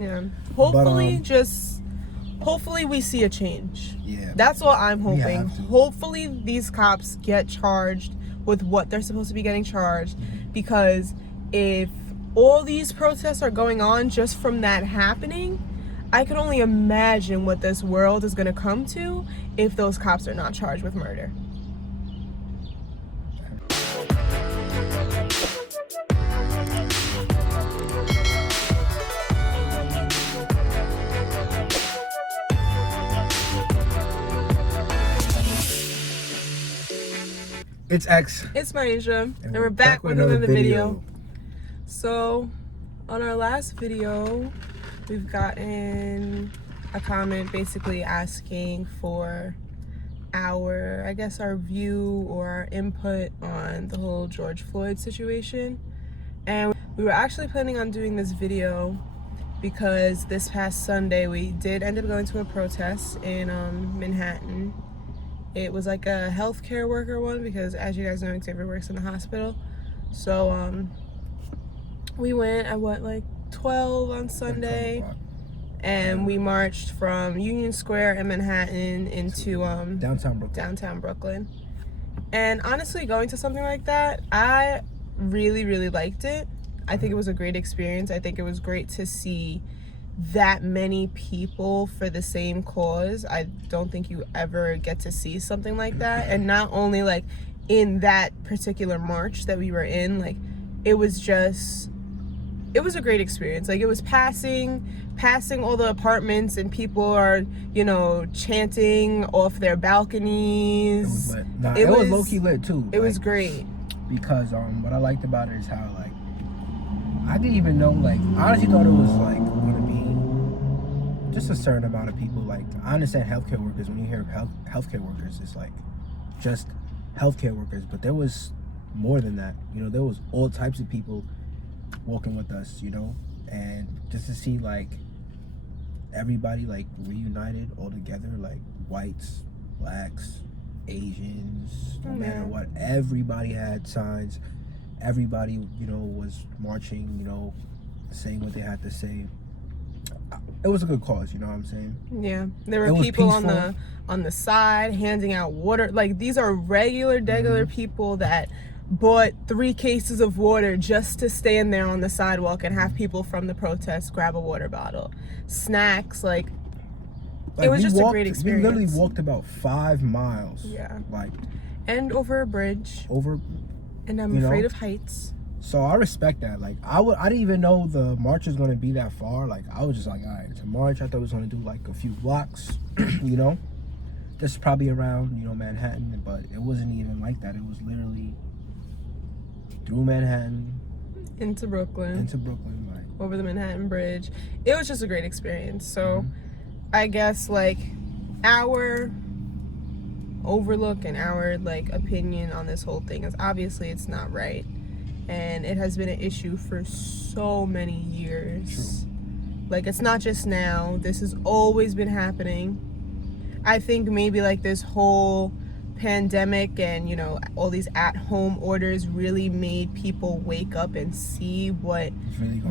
Yeah. Hopefully, But, hopefully we see a change. Yeah. That's what I'm We hoping. have to. Hopefully these cops get charged with what they're supposed to be getting charged, because if all these protests are going on just from that happening, I can only imagine what this world is going to come to if those cops are not charged with murder. It's X. It's Mymy, and we're back with another video. So, on our last video, we've gotten a comment basically asking for our view or our input on the whole George Floyd situation. And we were actually planning on doing this video because this past Sunday we did end up going to a protest in Manhattan. It was like a healthcare worker one because, as you guys know, Xavier works in the hospital. So we went at 12 on Sunday, and we marched from Union Square in Manhattan into downtown Brooklyn. And honestly, going to something like that, I really liked it. I think it was a great experience. I think it was great to see that many people for the same cause. I don't think you ever get to see something like that. And not only like in that particular march that we were in, like it was a great experience. Like it was passing all the apartments, and people are, chanting off their balconies. It was low-key lit too. It was great. Because what I liked about it is how I didn't even know, I honestly thought it was gonna be just a certain amount of people. I understand healthcare workers. When you hear healthcare workers, it's just healthcare workers, but there was more than that. There was all types of people walking with us, and just to see everybody reunited all together, whites, blacks, Asians, no matter what, everybody had signs. Everybody, was marching, saying what they had to say. It was a good cause, you know what I'm saying? Yeah, there were people on the side handing out water. These are regular people that bought 3 cases of water just to stand there on the sidewalk and have people from the protest grab a water bottle, snacks. It was just a great experience. We literally walked about 5 miles. Yeah. And over a bridge. And I'm afraid of heights. So I respect that. I didn't even know the march was going to be that far. I was just all right, it's a march. I thought it was going to do a few blocks, just probably around, Manhattan. But it wasn't even like that. It was literally through Manhattan. Into Brooklyn. Over the Manhattan Bridge. It was just a great experience. So I guess our overlook and our opinion on this whole thing is, obviously it's not right, and it has been an issue for so many years. True. It's not just now. This has always been happening. I think maybe this whole pandemic and all these at-home orders really made people wake up and see what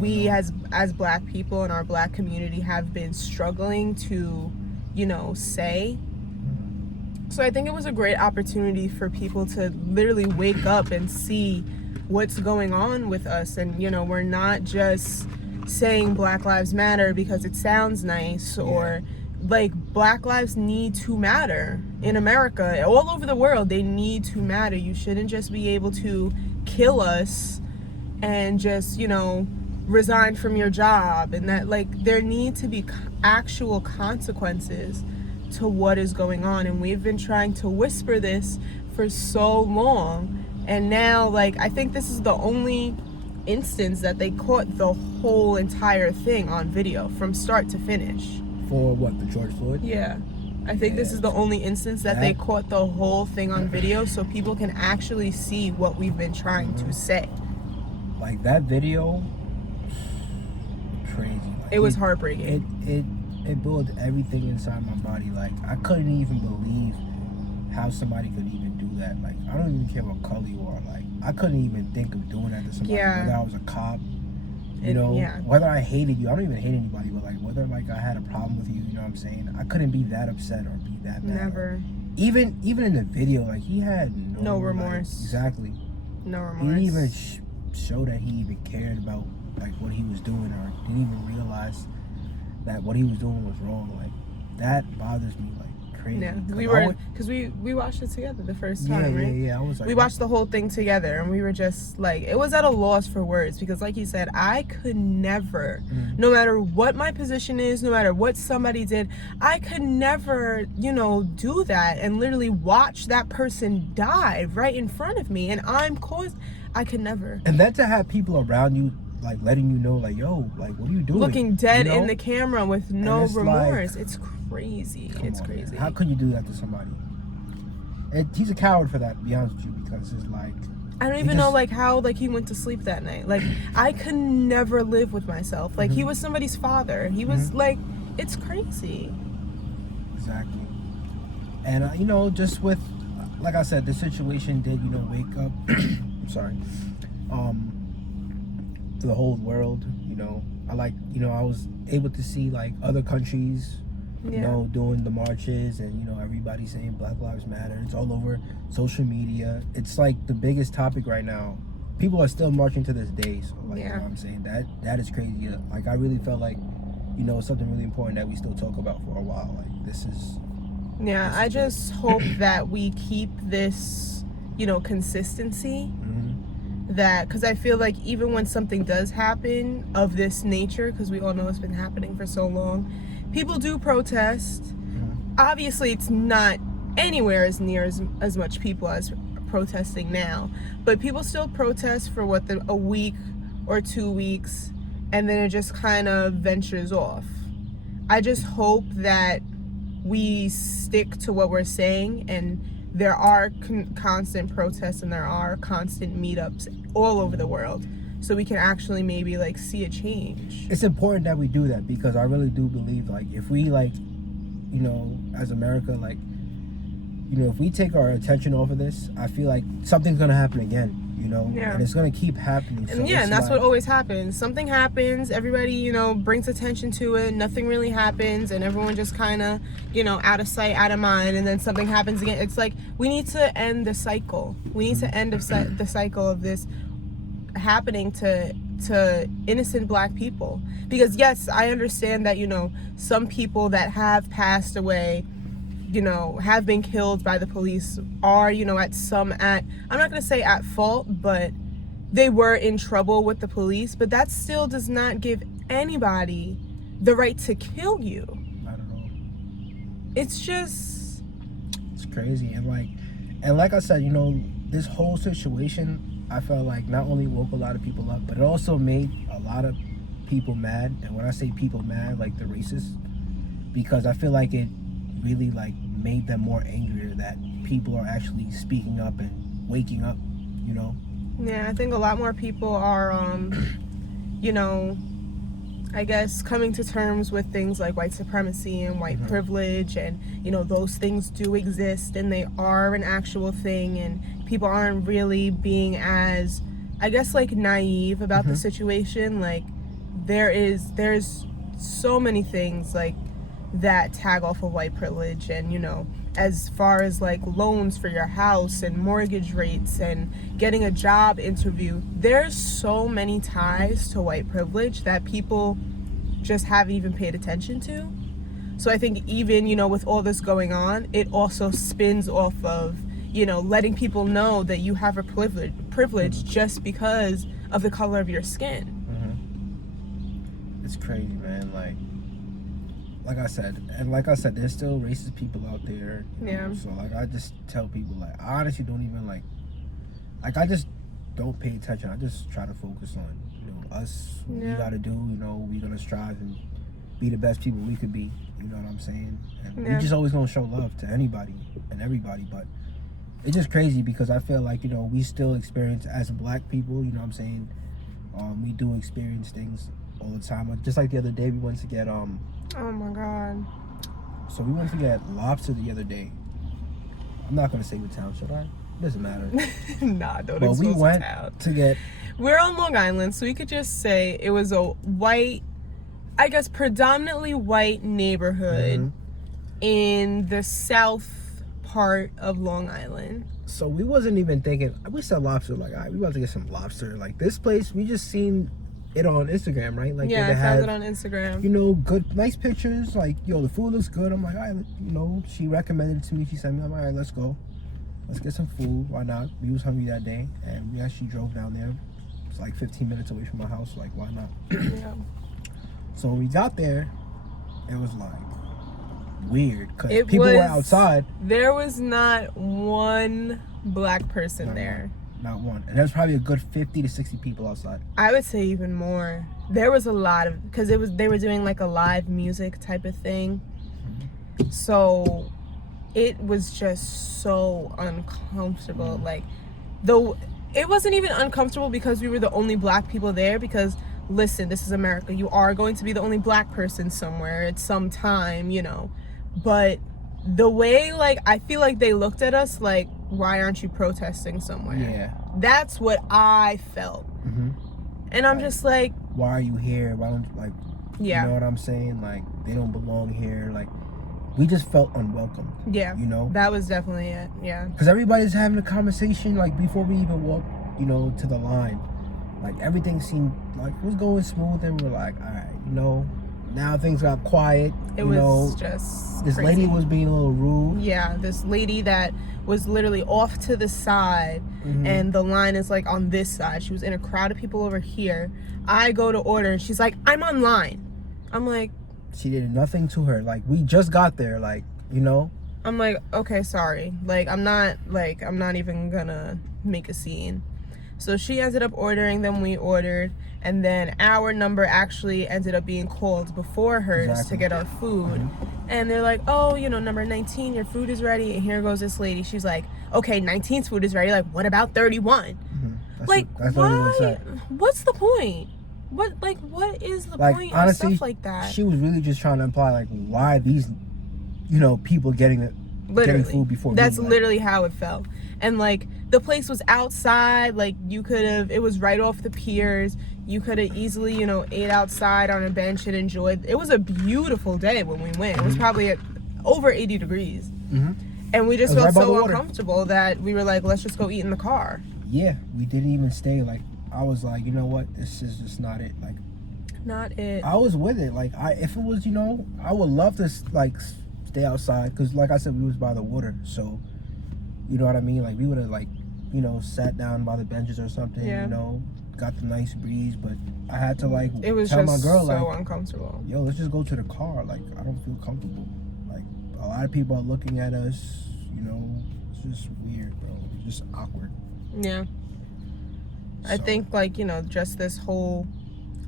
we as black people in our black community have been struggling to say. So I think it was a great opportunity for people to literally wake up and see what's going on with us. And, we're not just saying Black Lives Matter because it sounds nice, or Black lives need to matter in America. All over the world, they need to matter. You shouldn't just be able to kill us and just, resign from your job. And that, there need to be actual consequences to what is going on. And we've been trying to whisper this for so long, and now I think this is the only instance that they caught the whole entire thing on video from start to finish. For what, the George Floyd? Yeah, I think this is the only instance that they caught the whole thing on video, so people can actually see what we've been trying to say. That video, crazy. It was heartbreaking. It built everything inside my body. I couldn't even believe how somebody could even do that. I don't even care what color you are. I couldn't even think of doing that to somebody. Yeah. Whether I was a cop, You know, whether I hated you, I don't even hate anybody, but like whether like I had a problem with you, you know what I'm saying? I couldn't be that upset or be that mad. Never. Even in the video, like he had no remorse. Like, exactly. No remorse. He didn't even show that he even cared about like what he was doing, or didn't even realize that what he was doing was wrong. Like that bothers me like crazy. Yeah, we watched it together the first time, right? Yeah. I was like, we watched the whole thing together, and we were just like, it was at a loss for words, because like you said, I could never, no matter what my position is, no matter what somebody did, I could never, do that and literally watch that person die right in front of me, and I could never. And then to have people around you like letting you know, like, yo, like, what are you doing? Looking dead in the camera with no remorse. Like, it's crazy. It's crazy. Man. How could you do that to somebody? He's a coward for that, to be honest with you, because it's like, I don't even know like how like he went to sleep that night. Like I could never live with myself. Like he was somebody's father. He was like, it's crazy. Exactly. And just with, like I said, the situation did wake up. I'm sorry. To the whole world, I was able to see like other countries, doing the marches, and everybody saying Black Lives Matter. It's all over social media. It's like the biggest topic right now. People are still marching to this day. So like, you know what I'm saying, that is crazy. Like I really felt like, it's something really important that we still talk about for a while. Like this is. Yeah, I just hope that we keep this, consistency. That, because I feel like even when something does happen of this nature, because we all know it's been happening for so long, people do protest. Obviously it's not anywhere as near as much people as protesting now, but people still protest for a week or 2 weeks, and then it just kind of ventures off. I just hope that we stick to what we're saying, and there are constant protests, and there are constant meetups all over the world, so we can actually maybe like see a change. It's important that we do that, because I really do believe like if we like, as America, like, if we take our attention off of this, I feel like something's gonna happen again. And it's gonna keep happening. So and that's what always happens. Something happens, everybody, brings attention to it, nothing really happens, and everyone just kind of, out of sight, out of mind, and then something happens again. It's like, we need to end the cycle. We need to end the cycle of this happening to innocent Black people. Because yes, I understand that, some people that have passed away, have been killed by the police are, I'm not going to say at fault, but they were in trouble with the police. But that still does not give anybody the right to kill you. I don't know. It's crazy. And like I said, this whole situation, I felt like not only woke a lot of people up, but it also made a lot of people mad. And when I say people mad, like the racists, because I feel like it really like made them more angrier that people are actually speaking up and waking up. I think a lot more people are I guess coming to terms with things like white supremacy and white privilege, and those things do exist, and they are an actual thing, and people aren't really being as, I guess, like naive about the situation. Like there's so many things like that tag off of white privilege, and as far as like loans for your house and mortgage rates and getting a job interview, there's so many ties to white privilege that people just haven't even paid attention to. So I think even with all this going on, it also spins off of letting people know that you have a privilege just because of the color of your skin. It's crazy, man. Like I said, there's still racist people out there. So like, I just tell people, like, I honestly don't even I just don't pay attention. I just try to focus on, us, what we gotta do. We're gonna strive and be the best people we could be. You know what I'm saying? And we just always gonna show love to anybody and everybody. But it's just crazy because I feel like, we still experience, as Black people, you know what I'm saying? We do experience things all the time. Just like the other day, we went to get oh my God. So we went to get lobster the other day. I'm not gonna say what town, should I? It doesn't matter. Nah, don't. But we went to get We're on Long Island, so we could just say it was a white, I guess predominantly white neighborhood in the south part of Long Island. So we wasn't even thinking, we saw lobster, like, all right, we about to get some lobster. Like, this place, we just seen it on Instagram, right? Like, yeah, I found it on Instagram. You know, good, nice pictures. Like, yo, the food looks good. I'm like, all right, you know, she recommended it to me. She sent me, I'm like, all right, let's go. Let's get some food. Why not? We was hungry that day, and we actually drove down there. It's like 15 minutes away from my house. Like, why not? Yeah. So when we got there, it was like weird because people were outside. There was not one black person there. Not one. And there's probably a good 50 to 60 people outside. I would say even more. There was a lot of, because they were doing like a live music type of thing. So it was just so uncomfortable. Like, it wasn't even uncomfortable because we were the only black people there, because listen, this is America. You are going to be the only black person somewhere at some time, you know. But the way, like, I feel like they looked at us like, why aren't you protesting somewhere? Yeah. That's what I felt. And I'm just like, why are you here? Why don't, like, yeah. You know what I'm saying? Like, they don't belong here. Like, we just felt unwelcome. Yeah. You know? That was definitely it. Yeah. Because everybody's having a conversation, like, before we even walk, you know, to the line. Like, everything seemed like it was going smooth, and we're like, all right, you know, now things got quiet. It was just this crazy. lady was being a little rude. Yeah, this lady that was literally off to the side, and the line is like on this side. She was in a crowd of people over here. I go to order, and she's like, I'm online. I'm like, she did nothing to her. Like, we just got there, like, you know. I'm like, okay, sorry. Like, I'm not even gonna make a scene. So she ended up ordering, then we ordered, and then our number actually ended up being called before hers to get our food. And they're like, oh, you know, number 19, your food is ready. And here goes this lady. She's like, okay, 19's food is ready. Like, what about 31? Like, why? What's the point? What is the point of stuff like that? She was really just trying to imply, like, why these, you know, people getting food before me. That's literally how it felt. And, like, the place was outside. Like, it was right off the piers. You could have easily, you know, ate outside on a bench and enjoyed. It was a beautiful day when we went. It was probably at over 80 degrees. And we just felt so uncomfortable that we were like, let's just go eat in the car. Yeah, we didn't even stay. Like, I was like, you know what? This is just not it. Like, not it. I was with it. Like, if it was, you know, I would love to, like, stay outside. Because, like I said, we was by the water. So, you know what I mean? Like, we would have, like, you know, sat down by the benches or something, you know, got the nice breeze. But I had to, like, it was tell just my girl, so like, uncomfortable. Yo, let's just go to the car. Like, I don't feel comfortable. Like, a lot of people are looking at us, you know. It's just weird, bro. It's just awkward. Yeah. So. I think, like, you know, just this whole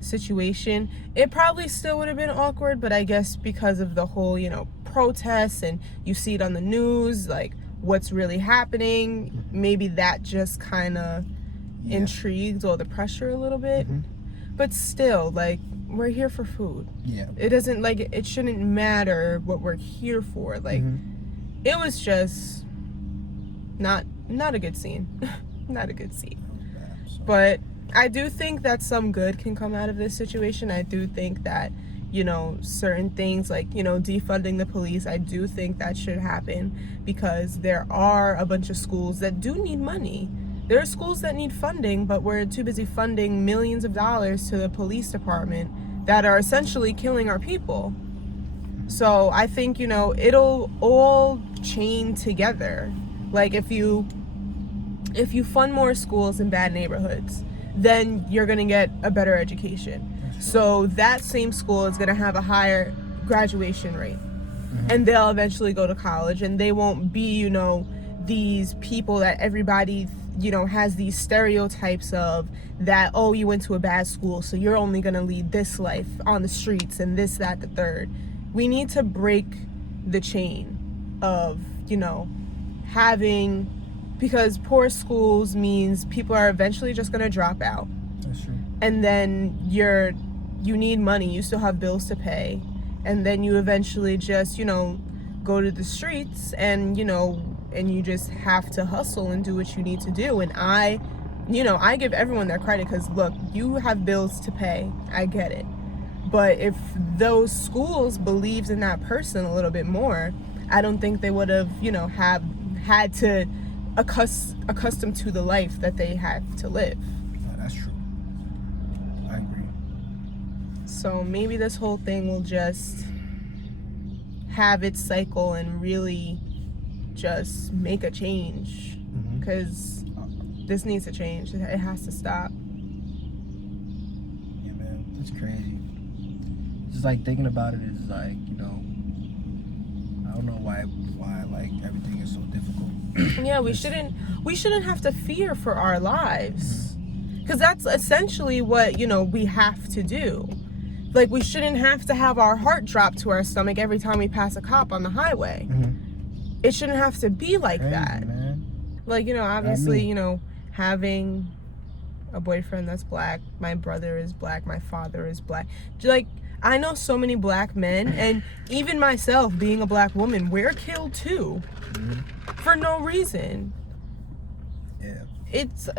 situation, it probably still would have been awkward, but I guess because of the whole, you know, protests, and you see it on the news, like, what's really happening, maybe that just kind of intrigued all the pressure a little bit. But still, like, we're here for food. Yeah. It doesn't, like, it shouldn't matter what we're here for. Like, it was just not a good scene. Not a good scene. But I do think that some good can come out of this situation. I do think that, you know, certain things like, you know, defunding the police, I do think that should happen, because there are a bunch of schools that do need money. There are schools that need funding, but we're too busy funding millions of dollars to the police department that are essentially killing our people. So I think, you know, it'll all chain together. Like, if you fund more schools in bad neighborhoods, then you're going to get a better education. So that same school is going to have a higher graduation rate. And they'll eventually go to college, and they won't be, you know, these people that everybody, you know, has these stereotypes of, that, oh, you went to a bad school, so you're only going to lead this life on the streets and this, that, the third. We need to break the chain of, you know, having, because poor schools means people are eventually just going to drop out. That's true. And then you need money, you still have bills to pay, and then you eventually just, you know, go to the streets, and, you know, and you just have to hustle and do what you need to do. And I you know, I give everyone their credit because, look, you have bills to pay. I get it. But if those schools believed in that person a little bit more, I don't think they would have, you know, had to accustomed to the life that they had to live. No, that's true. I agree. So maybe this whole thing will just have its cycle and really just make a change, because this needs to change. It has to stop. Yeah, man, it's crazy. Just like thinking about it is like, you know, I don't know why like everything is so difficult. Yeah, we shouldn't have to fear for our lives, because that's essentially what, you know, we have to do. Like, we shouldn't have to have our heart drop to our stomach every time we pass a cop on the highway. It shouldn't have to be like Crazy, that, man. Like, you know, obviously, you know, having a boyfriend that's black, my brother is black, my father is black, like, I know so many black men, and even myself being a black woman, we're killed too, for no reason. Yeah.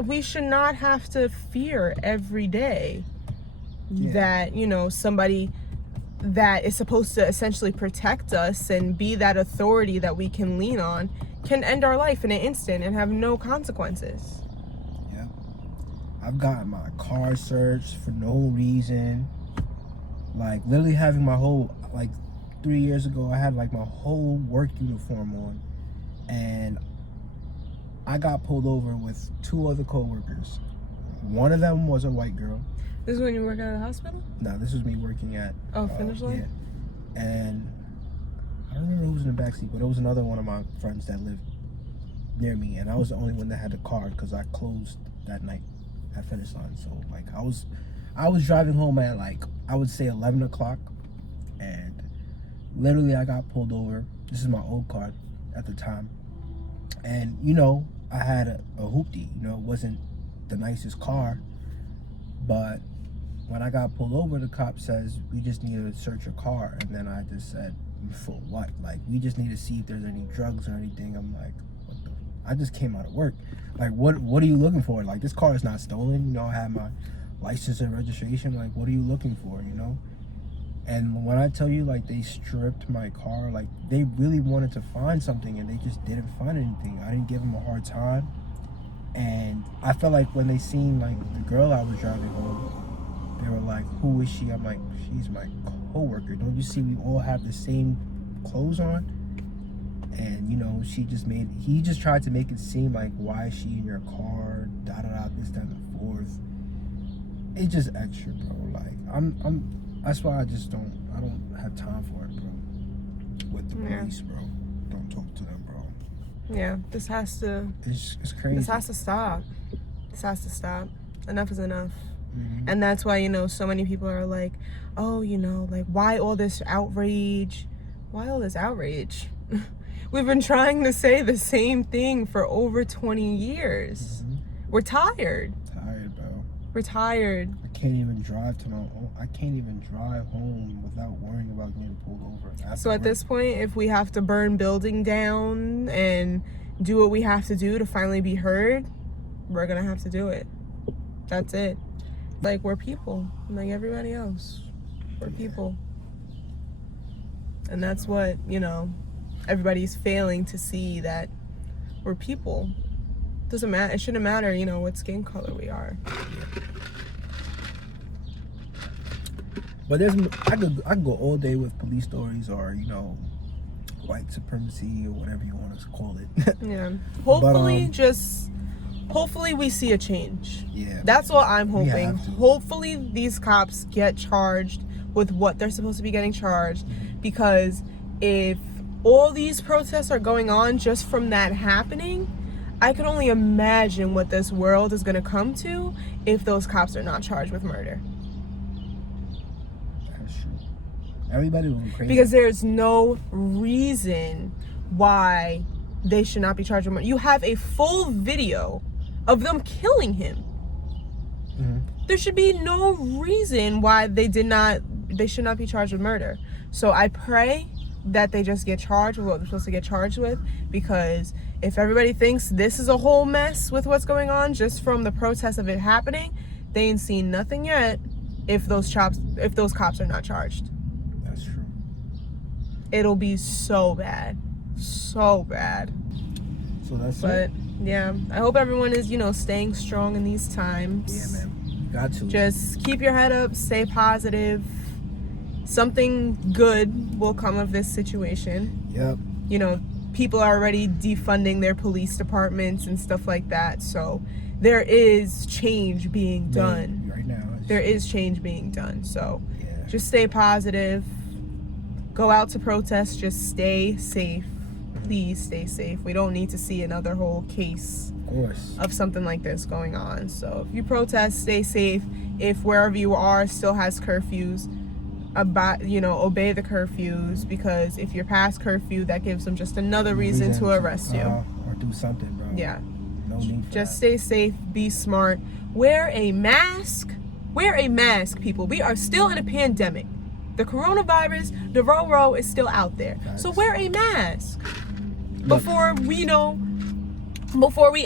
We should not have to fear every day that, you know, somebody that is supposed to essentially protect us and be that authority that we can lean on can end our life in an instant and have no consequences. Yeah. I've gotten my car searched for no reason. Like, literally having my whole, like, 3 years ago, I had, like, my whole work uniform on. And I got pulled over with 2 other co-workers. One of them was a white girl. This is when you were working at a hospital? No, this was me working at... Finish Line? Yeah. And I don't remember who was in the backseat, but it was another one of my friends that lived near me. And I was the only one that had the car because I closed that night at Finish Line. So, like, I was driving home at, like, I would say 11 o'clock, and literally I got pulled over. This is my old car at the time. And, you know, I had a hoopty. You know, it wasn't the nicest car, but when I got pulled over, the cop says, we just need to search your car. And then I just said, for what? Like, we just need to see if there's any drugs or anything. I'm like, what the? I just came out of work. Like, what are you looking for? Like, this car is not stolen. You know, I had my license and registration. Like, what are you looking for, you know? And when I tell you, like, they stripped my car, like, they really wanted to find something and they just didn't find anything. I didn't give them a hard time. And I felt like when they seen, like, the girl I was driving home, they were like, who is she? I'm like, she's my co-worker. Don't you see we all have the same clothes on? And, you know, he just tried to make it seem like, why is she in your car? Da-da-da, this, that, and the fourth. It's just extra, bro. Like, that's why I don't have time for it, bro. With the police, bro. Don't talk to them, bro. Yeah, this has to... It's crazy. This has to stop. This has to stop. Enough is enough. And that's why, you know, so many people are like, oh, you know, like, why all this outrage? Why all this outrage? We've been trying to say the same thing for over 20 years. We're tired. Tired, bro. We're tired. I can't even drive I can't even drive home without worrying about getting pulled over. So at this point, if we have to burn building down and do what we have to do to finally be heard, we're gonna have to do it. That's it. Like, we're people, like everybody else. We're people. And that's what, you know, everybody's failing to see, that we're people. Doesn't matter. It shouldn't matter, you know, what skin color we are. But I could go all day with police stories, or, you know, white supremacy, or whatever you want to call it. Yeah. Hopefully, hopefully we see a change. Yeah. That's what I'm hoping. Hopefully these cops get charged with what they're supposed to be getting charged, because if all these protests are going on just from that happening, I can only imagine what this world is going to come to if those cops are not charged with murder. That's true. Everybody will be crazy. Because there's no reason why they should not be charged with murder. You have a full video of them killing him. There should be no reason why they should not be charged with murder. So I pray that they just get charged with what they're supposed to get charged with, because if everybody thinks this is a whole mess with what's going on just from the protest of it happening, they ain't seen nothing yet if those cops are not charged. That's true. It'll be so bad. So bad. So that's but it. Yeah, I hope everyone is, staying strong in these times. Yeah, man. Got to. Just keep your head up, stay positive. Something good will come of this situation. Yep. People are already defunding their police departments and stuff like that. So there is change being done. Right now. There is change being done. So yeah. Just stay positive. Go out to protest. Just stay safe. Please stay safe. We don't need to see another whole case of something like this going on. So if you protest, stay safe. If wherever you are still has curfews, obey the curfews, because if you're past curfew, that gives them just another reason to arrest you or do something, bro. Yeah. No need for just that. Stay safe, be smart, wear a mask, people. We are still in a pandemic. The coronavirus, the row is still out there. Facts. So wear a mask before we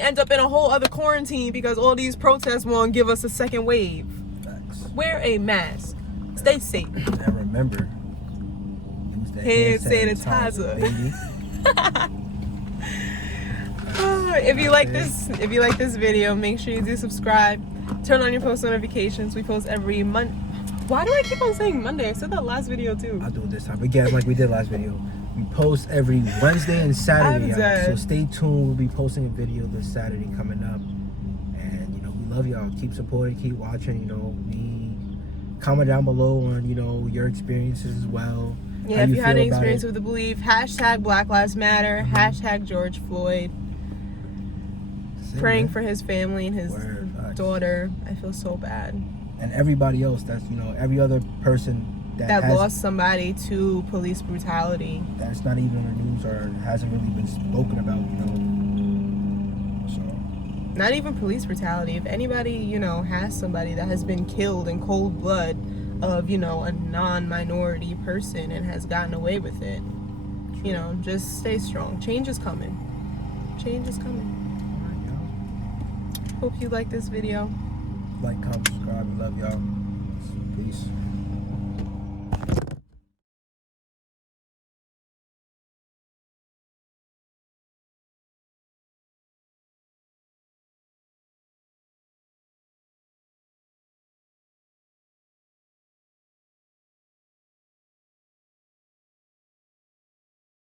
end up in a whole other quarantine because all these protests won't give us a second wave. Facts. Wear a mask. Stay safe. And remember, use the hand sanitizer. Baby. If you like this video, make sure you do subscribe. Turn on your post notifications. We post every Monday. Why do I keep on saying Monday? I said that last video too. I'll do it this time. Again, like we did last video. We post every Wednesday and Saturday. So stay tuned. We'll be posting a video this Saturday coming up. And we love y'all. Keep supporting, keep watching, comment down below on, your experiences as well. Yeah, if you had any experience with the belief, # Black Lives Matter, # George Floyd. Praying for his family and his daughter. I feel so bad. And everybody else that's, every other person that lost somebody to police brutality. That's not even on the news or hasn't really been spoken about, So. Not even police brutality. If anybody, has somebody that has been killed in cold blood of, a non-minority person and has gotten away with it, just stay strong. Change is coming. Change is coming. Hope you like this video. Like, comment, subscribe. Love y'all. Peace.